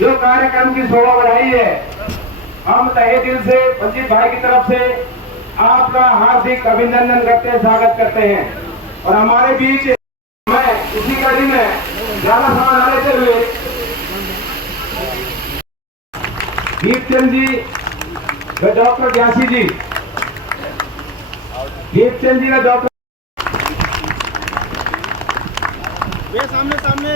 जो कार्यक्रम की शोभा बढ़ाई है, हम तहे दिल से मंजीत भाई की तरफ से आपका हार्दिक अभिनंदन करते हैं, स्वागत करते हैं। और हमारे बीच मैं इसी कड़ी में ज्यादा समय न लेते हुए दीपचंद जी, डॉक्टर ज्ञासी जी, दीपचंद जी का डॉक्टर सामने सामने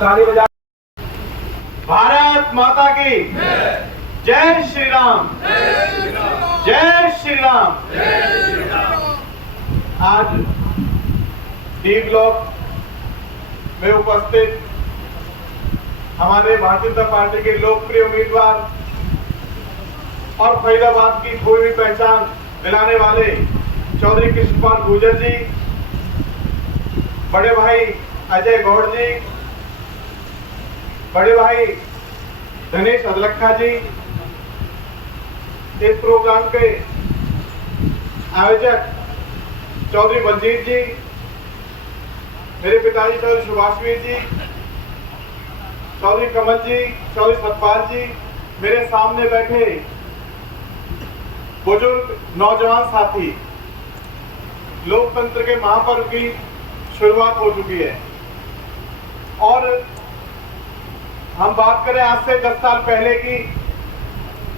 ताली बजा। भारत माता की जय श्री राम, जय श्री राम। आज डी ब्लॉक में उपस्थित हमारे भारतीय जनता पार्टी के लोकप्रिय उम्मीदवार और फरीदाबाद की खोई हुई पहचान दिलाने वाले चौधरी कृष्णपाल गुर्जर जी, बड़े भाई अजय गौड़ जी, बड़े भाई धनेश अदलखा जी, इस प्रोग्राम के आयोजक चौधरी बलजीत जी, मेरे पिताजी चौधरी सुभाषवीर जी, चौधरी कमल जी, चौधरी सतपाल जी, मेरे सामने बैठे बुजुर्ग नौजवान साथी, लोकतंत्र के महापर्व की शुरुआत हो चुकी है। और हम बात करें आज से 10 साल पहले की,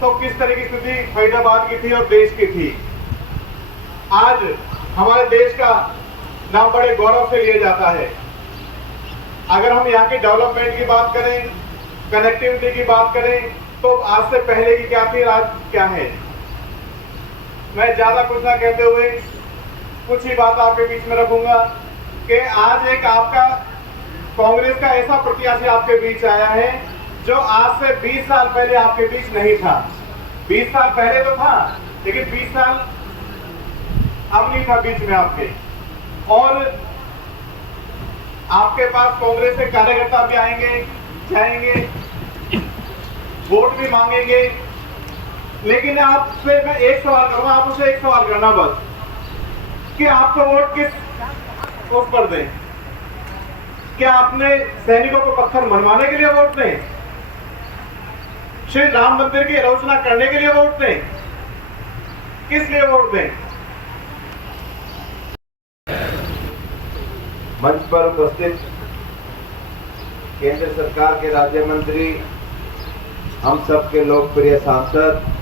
तो किस तरह की स्थिति फरीदाबाद की थी और देश की थी। आज हमारे देश का नाम बड़े गौरव से लिया जाता है। अगर हम यहाँ के डेवलपमेंट की बात करें, कनेक्टिविटी की बात करें, तो आज से पहले की क्या थी, आज क्या है। मैं ज्यादा कुछ ना कहते हुए कुछ ही बात आपके बीच में रखूंगा कि आज एक आपका कांग्रेस का ऐसा प्रत्याशी आपके बीच आया है जो आज से 20 साल पहले आपके बीच नहीं था। 20 साल पहले तो था, लेकिन 20 साल अब नहीं था बीच में आपके। और आपके पास कांग्रेस के कार्यकर्ता भी आएंगे, जाएंगे, वोट भी मांगेंगे, लेकिन आपसे मैं एक सवाल करूंगा, आप उसे एक सवाल करना बस, कि आपको वोट किस उस पर दें। क्या आपने सैनिकों को पत्थर मनवाने के लिए वोट दें? श्री राम मंदिर की आलोचना करने के लिए वोट दें? किस लिए वोट दें? मंच पर उपस्थित केंद्र सरकार के राज्य मंत्री, हम सबके लोकप्रिय सांसद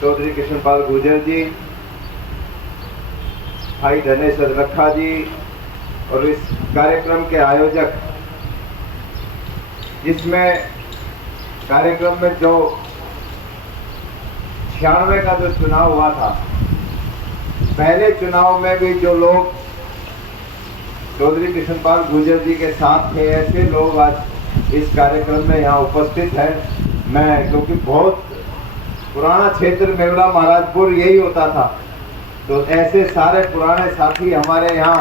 चौधरी कृष्णपाल गुर्जर जी, भाई धनेश अदलखा जी, और इस कार्यक्रम के आयोजक, जिसमें कार्यक्रम में जो 96 का जो चुनाव हुआ था, पहले चुनाव में भी जो लोग चौधरी कृष्णपाल गुर्जर जी के साथ थे, ऐसे लोग आज इस कार्यक्रम में यहाँ उपस्थित हैं। मैं क्योंकि बहुत पुराना क्षेत्र मेवला महाराजपुर यही होता था, तो ऐसे सारे पुराने साथी हमारे यहाँ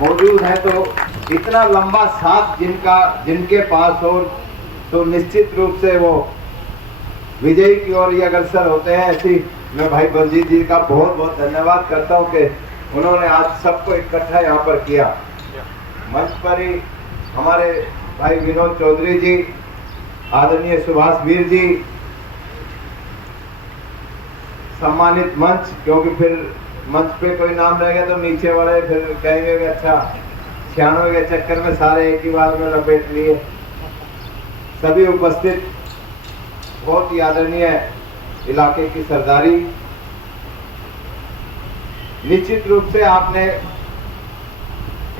मौजूद हैं, तो इतना लंबा साथ जिनके पास हो तो निश्चित रूप से वो विजय की ओर ही अग्रसर होते हैं। ऐसी मैं भाई बलजीत जी का बहुत बहुत धन्यवाद करता हूँ कि उन्होंने आज सबको इकट्ठा यहाँ पर किया। मंच पर ही हमारे भाई विनोद चौधरी जी, आदरणीय सुभाष वीर जी, सम्मानित मंच, क्योंकि फिर मंच पे कोई नाम रह गया तो नीचे वाले फिर कहेंगे कि अच्छा 96 के चक्कर में सारे एक ही बार में लपेट लिए। सभी उपस्थित बहुत ही आदरणीय इलाके की सरदारी, निश्चित रूप से आपने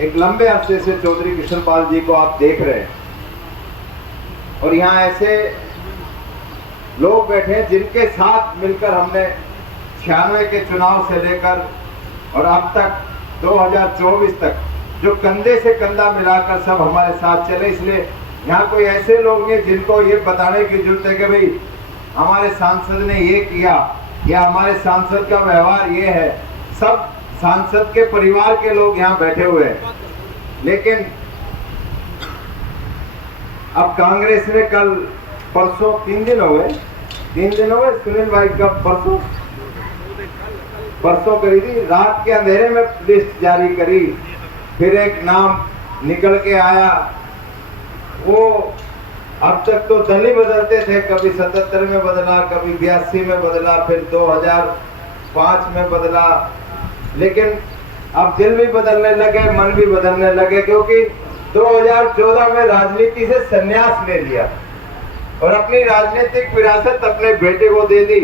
एक लंबे अरसे से चौधरी कृष्णपाल जी को आप देख रहे हैं, और यहाँ ऐसे लोग बैठे हैं जिनके साथ मिलकर हमने 96 के चुनाव से लेकर और अब तक 2024 तक जो कंधे से कंधा मिलाकर सब हमारे साथ चले। इसलिए यहाँ कोई ऐसे लोग नहीं जिनको ये बताने की जरूरत है कि भाई हमारे सांसद ने ये किया या हमारे सांसद का व्यवहार ये है। सब सांसद के परिवार के लोग यहाँ बैठे हुए हैं। लेकिन अब कांग्रेस ने कल परसों 3 दिन हो गए सुनील भाई, कब परसों करी थी, रात के अंधेरे में लिस्ट जारी करी, फिर एक नाम निकल के आया। वो अब तक तो दल ही बदलते थे, कभी 77 में बदला, कभी 82 में बदला, फिर 2005 में बदला, लेकिन अब दिल भी बदलने लगे, मन भी बदलने लगे, क्योंकि 2014 में राजनीति से संन्यास ले लिया और अपनी राजनीतिक विरासत अपने बेटे को दे दी।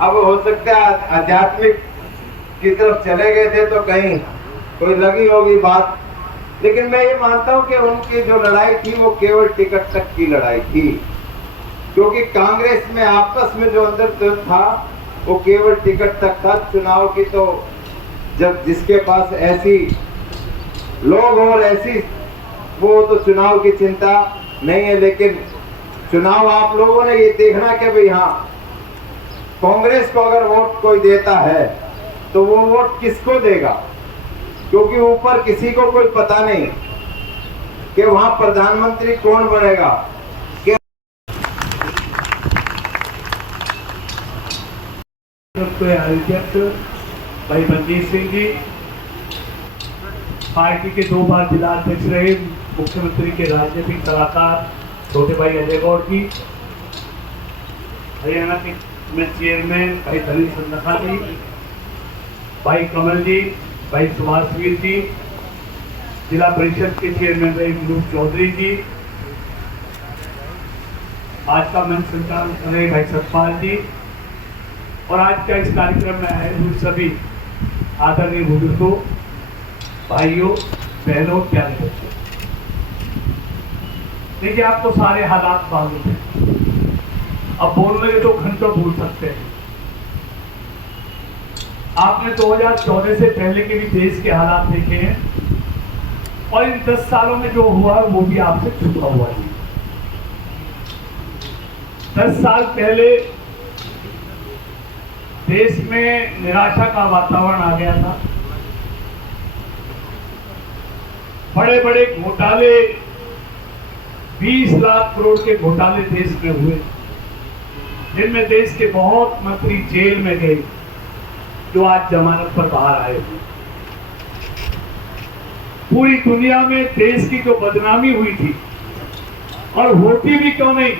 अब हो सकता है आध्यात्मिक की तरफ चले गए थे तो कहीं कोई लगी होगी बात, लेकिन मैं ये मानता हूं कि उनकी जो लड़ाई थी वो केवल टिकट तक की लड़ाई थी, क्योंकि कांग्रेस में आपस में जो अंदर था वो केवल टिकट तक था। चुनाव की तो जब जिसके पास ऐसी लोग और ऐसी वो तो चुनाव की चिंता नहीं है। लेकिन चुनाव आप लोगों ने ये देखना कि भाई हाँ, कांग्रेस को अगर वोट कोई देता है तो वो वोट किसको देगा, क्योंकि ऊपर किसी को कोई पता नहीं कि वहां प्रधानमंत्री कौन बनेगा। अध्यक्ष भाई बलजीत सिंह जी, पार्टी के 2 बार जिला अध्यक्ष रहे, मुख्यमंत्री के राजनीतिक सलाहकार छोटे भाई अजय गौड़ जी, हरियाणा के में चेयरमैन भाई धनी संदखा जी, भाई कमल जी, भाई सुभाष वीर जी, जिला परिषद के चेयरमैन रहे विनोद चौधरी जी, आज का मंच संचालन कर रहे भाई सतपाल जी, और आज का इस कार्यक्रम में आए हुए सभी आदरणीय बुजुर्गों, भाइयों, बहनों, प्यारे बच्चों। देखिए, आपको सारे हालात मालूम है, अब बोलने के तो घंटों भूल सकते हैं। आपने 2014 से पहले के भी देश के हालात देखे हैं, और इन 10 सालों में जो हुआ है वो भी आपसे छुपा हुआ है। 10 साल पहले देश में निराशा का वातावरण आ गया था, बड़े बड़े घोटाले, 20 लाख करोड़ के घोटाले देश में हुए, जिनमें देश के बहुत मंत्री जेल में गए जो आज जमानत पर बाहर आए हुए। पूरी दुनिया में देश की जो बदनामी हुई थी, और होती भी क्यों नहीं,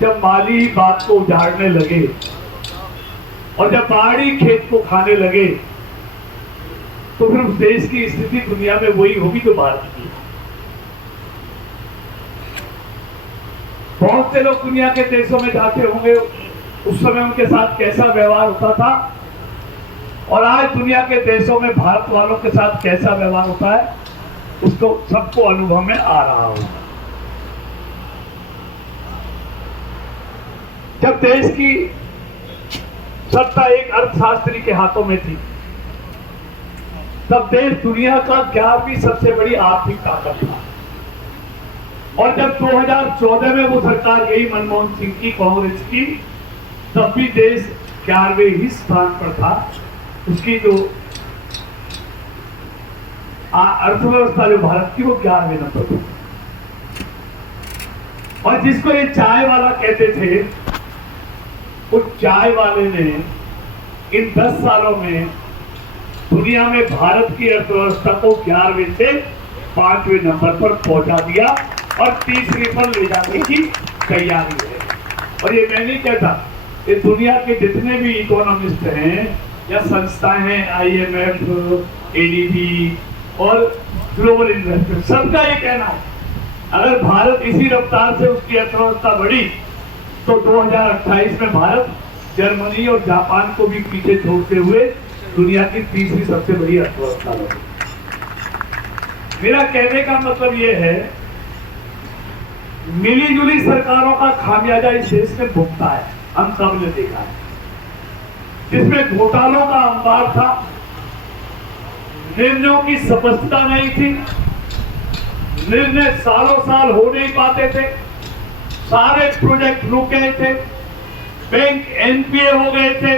जब माली बात को उजाड़ने लगे और जब पहाड़ी खेत को खाने लगे, तो फिर उस देश की स्थिति दुनिया में वही होगी जो भारत की। बहुत से लोग दुनिया के देशों में जाते होंगे, उस समय उनके साथ कैसा व्यवहार होता था, और आज दुनिया के देशों में भारत वालों के साथ कैसा व्यवहार होता है, उसको सबको अनुभव में आ रहा होगा। जब देश की सत्ता एक अर्थशास्त्री के हाथों में थी, तब देश दुनिया का 11वीं सबसे बड़ी आर्थिक ताकत था। और जब 2014 में वो सरकार गई मनमोहन सिंह की, कांग्रेस की, तब भी देश 11वें ही स्थान पर था। उसकी जो अर्थव्यवस्था जो भारत की, वो 11वें नंबर पर। और जिसको ये चाय वाला कहते थे, उस चाय वाले ने इन 10 सालों में दुनिया में भारत की अर्थव्यवस्था को 11वें से 5वें नंबर पर पहुंचा दिया और तीसरे पर ले जाने की तैयारी है। और ये मैं नहीं कहता, ये दुनिया के जितने भी इकोनॉमिस्ट हैं या संस्थाएं हैं, IMF, ADB और ग्लोबल इन्वेस्टर, सबका ये कहना है अगर भारत इसी रफ्तार से उसकी अर्थव्यवस्था बढ़ी तो 2028 में भारत जर्मनी और जापान को भी पीछे छोड़ते हुए दुनिया की तीसरी सबसे बड़ी अर्थव्यवस्था बनी। मेरा कहने का मतलब यह है, मिली जुली सरकारों का खामियाजा इस देश में भुगता है, हम सब ने देखा है, जिसमें घोटालों का अंबार था, निर्णयों की स्पष्टता नहीं थी, निर्णय सालों साल हो नहीं पाते थे, सारे प्रोजेक्ट रुक गए थे, बैंक NPA हो गए थे,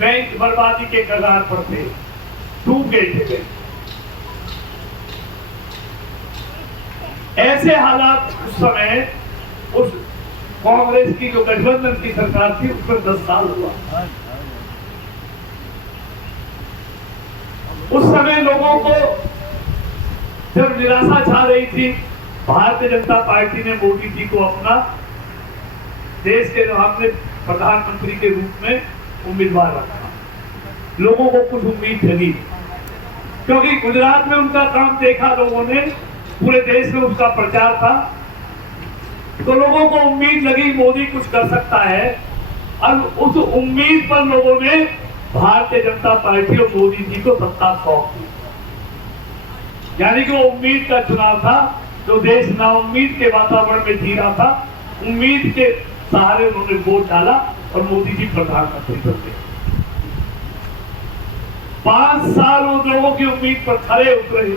बैंक बर्बादी के कगार पर थे, डूब गए थे बैंक। ऐसे हालात उस समय उस कांग्रेस की जो गठबंधन की सरकार थी, उस पर 10 साल हुआ। उस समय लोगों को जब निराशा छा रही थी, भारतीय जनता पार्टी ने मोदी जी को अपना देश के सामने प्रधानमंत्री के रूप में उम्मीदवार रखा। लोगों को कुछ उम्मीद जगी, क्योंकि गुजरात में उनका काम देखा लोगों ने, पूरे देश में उसका प्रचार था, तो लोगों को उम्मीद लगी मोदी कुछ कर सकता है। और उस उम्मीद पर लोगों ने भारतीय जनता पार्टी और मोदी जी को सत्ता सौंप दी। यानी कि वो उम्मीद का चुनाव था, जो देश नाउम्मीद के वातावरण में जी रहा था, उम्मीद के सहारे उन्होंने वोट डाला और मोदी जी प्रधानमंत्री बने। 5 साल उन लोगों की उम्मीद पर खरे उतरे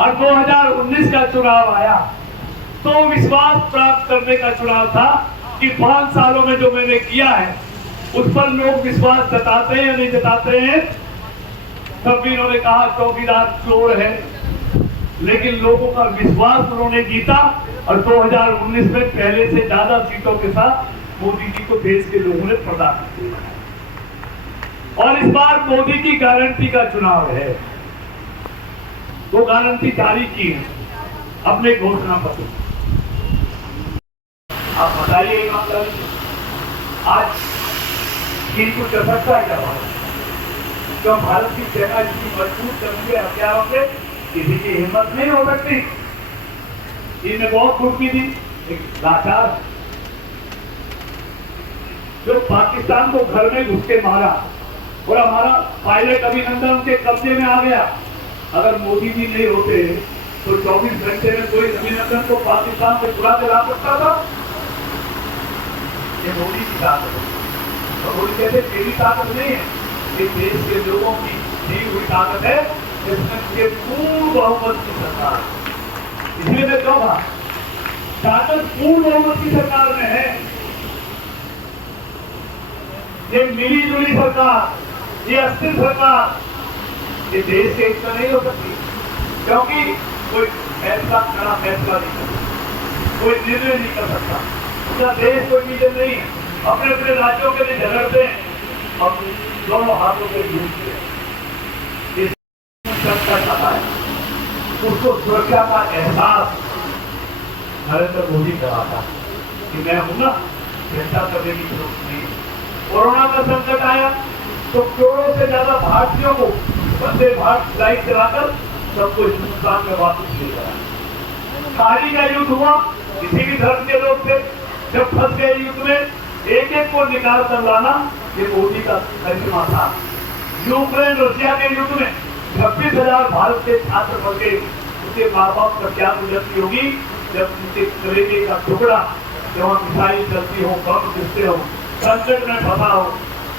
और 2019 का चुनाव आया तो विश्वास प्राप्त करने का चुनाव था कि 5 सालों में जो मैंने किया है उस पर लोग विश्वास जताते हैं या नहीं जताते हैं। तब भी उन्होंने कहा चौकीदार चोर है, लेकिन लोगों का विश्वास उन्होंने जीता और 2019 में पहले से ज्यादा सीटों के साथ मोदी जी को देश के लोगों ने प्रधानमंत्री बनाया। और इस बार मोदी की गारंटी का चुनाव है, वो गारंटी जारी की है अपने घोषणा पत्र। आप बताइए आज चीन को चल सकता है क्या? तो भारत की सेना इतनी मजबूत करनी है हथियारों से, किसी की हिम्मत नहीं हो सकती। इनने बहुत फुर्ती दी, एक लाचार जो पाकिस्तान को घर में घुस के मारा और हमारा पायलट अभिनंदन उनके कब्जे में आ गया। अगर मोदी जी नहीं होते तो 24 घंटे में कोई अभिनंदन को पाकिस्तान से बुला के ला सकता था? ये मोदी की ताकत है। तो मोदी कहते मेरी ताकत नहीं है, ये देश के लोगों की दी हुई ताकत है, जिसमें ये पूर्ण बहुमत की सरकार। इसलिए मैं कहूँगा ताकत पूर्ण बहुमत की सरकार में है। ये मिली जुली सरकार, ये अस्थिर सरकार, ये देश के हिस्सा नहीं हो सकती, क्योंकि कोई फैसला कड़ा फैसला नहीं कर सकता, कोई निर्णय नहीं कर सकता। पूरा देश कोई मीडियम नहीं है, अपने अपने राज्यों के लिए झगड़ते हैं और दोनों हाथों के जूझते हैं। चाहता है उसको सुरक्षा का एहसास नरेंद्र मोदी कराता कि मैं हूं ना, चिंता करने की जरूरत नहीं। कोरोना का संकट आया तो करोड़ों से ज्यादा भारतीयों को वंदे भारत फ्लाइट चलाकर सबको हिंदुस्तान में वापस ले गया। खाड़ी का युद्ध हुआ, किसी भी धर्म के लोग थे, जब फंस गए युद्ध में एक एक को निकाल कर लाना ये मोदी का करिश्मा था। यूक्रेन रशिया के युद्ध में 26,000 भारत के छात्र मर गए। उसके माँ बाप का क्या गुजरती होगी जब उनके कलेजे का टुकड़ा, जब मिसाइल चलती हो, बम गिरते हो, संकट में फंसा हो,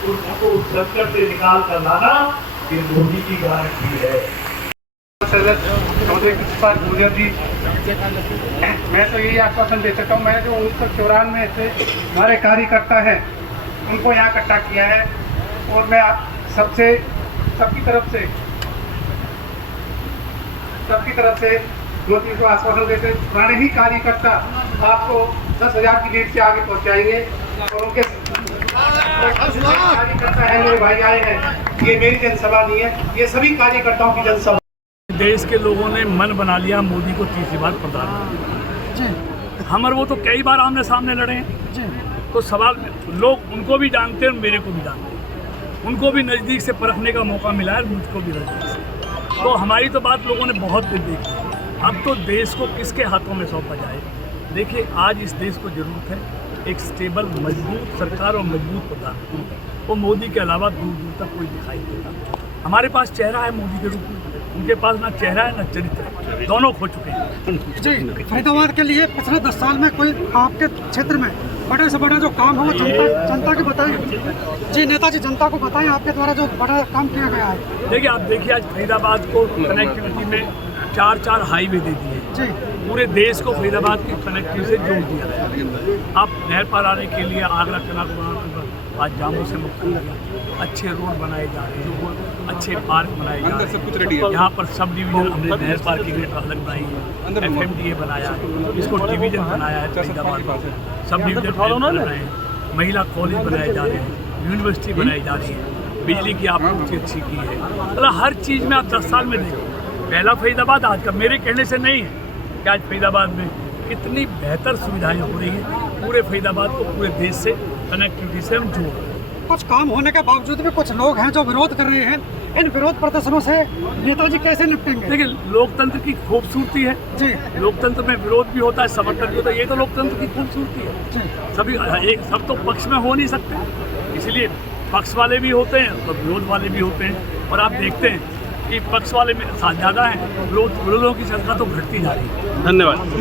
उनको उस संकट से निकाल कर लाना ये मोदी की गारंटी है। चौधरी कृष्णपाल गुर्जर जी, मैं तो यही आश्वासन दे सकता हूँ, मैं जो 1994 से हमारे कार्यकर्ता हैं उनको यहाँ इकट्ठा किया है और मैं सबकी तरफ से मोदी को आश्वासन देते पुराने ही कार्यकर्ता आपको 10,000 की लीड से आगे पहुँचाएंगे और उनके कार्यकर्ता है मेरे भाई आए हैं। ये मेरी जनसभा नहीं है, ये सभी कार्यकर्ताओं की जनसभा। देश के लोगों ने मन बना लिया मोदी को तीसरी बार प्रधानमंत्री। हम और वो तो कई बार आमने सामने लड़े हैं, तो सवाल लोग उनको भी जानते हैं और मेरे को भी जानते हैं, उनको भी नज़दीक से परखने का मौका मिला है, मुझको भी नज़दीक से। तो हमारी तो बात लोगों ने बहुत देर देखी। अब तो देश को किसके हाथों में सौंपा जाए। देखिए, आज इस देश को ज़रूरत है एक स्टेबल मजबूत सरकार और मजबूत प्रधानमंत्री। वो मोदी के अलावा दूर दूर तक कोई दिखाई देता। हमारे पास चेहरा है मोदी के रूप में, उनके पास ना चेहरा है ना चरित्र है, दोनों खो चुके हैं। जी, फरीदाबाद के लिए पिछले 10 साल में कोई आपके क्षेत्र में बड़े से बड़ा जो काम हो वो जनता के बताएं। जी नेताजी, जनता को बताएं आपके द्वारा जो बड़ा काम किया गया है। देखिए, आप देखिए आज फरीदाबाद को कनेक्टिविटी में 4 हाईवे दे दिए जी, पूरे देश को फरीदाबाद की कनेक्टिविटी से जोड़ दिया है। आप नहर पर आने के लिए आगरा कला आज जामों से मुक्त कर दिया, अच्छे रोड बनाए जा रहे हैं, अच्छे पार्क बनाए जा रहे हैं। यहाँ पर सब डिवीजन हमने नहर पार्क की गेट अलग बनाई है, FMDA बनाया है, इसको डिवीजन बनाया है फरीदाबाद में, सब डिवीजन बनाए हैं, महिला कॉलेज बनाए जा रहे हैं, यूनिवर्सिटी बनाई जा रही है, बिजली की आपूर्ति अच्छी की है। मतलब हर चीज़ में आप 10 साल में देखो, पहला फरीदाबाद आज का मेरे कहने से नहीं है कि आज फरीदाबाद में कितनी बेहतर सुविधाएं हो रही हैं। पूरे फरीदाबाद को पूरे देश से कनेक्टिविटी से हम जोड़ रहे हैं। कुछ काम होने के बावजूद भी कुछ लोग हैं जो विरोध कर रहे हैं। इन विरोध प्रदर्शनों से नेताजी कैसे निपटेंगे? देखिए, लोकतंत्र की खूबसूरती है जी, लोकतंत्र में विरोध भी होता है, समर्थन भी होता है, ये तो लोकतंत्र की खूबसूरती है। जी, सभी सब तो पक्ष में हो नहीं सकते, इसलिए पक्ष वाले भी होते हैं तो विरोध वाले भी होते हैं। और आप देखते हैं कि पक्ष वाले में ज़्यादा हैं, विरोधियों की संख्या तो घटती जा रही है। धन्यवाद।